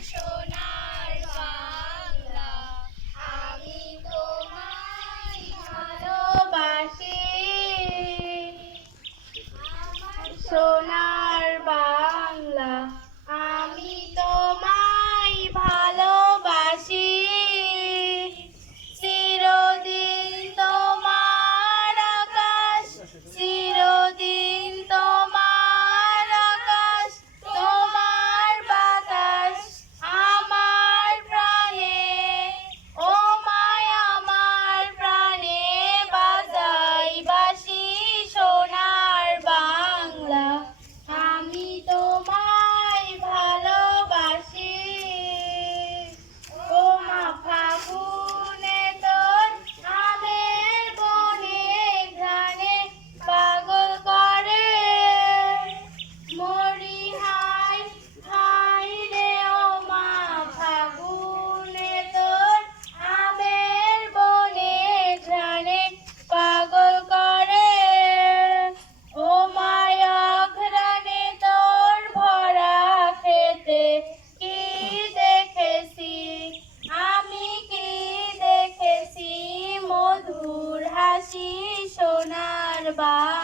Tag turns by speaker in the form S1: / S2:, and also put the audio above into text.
S1: সোনার হাসি সোনার বাংলা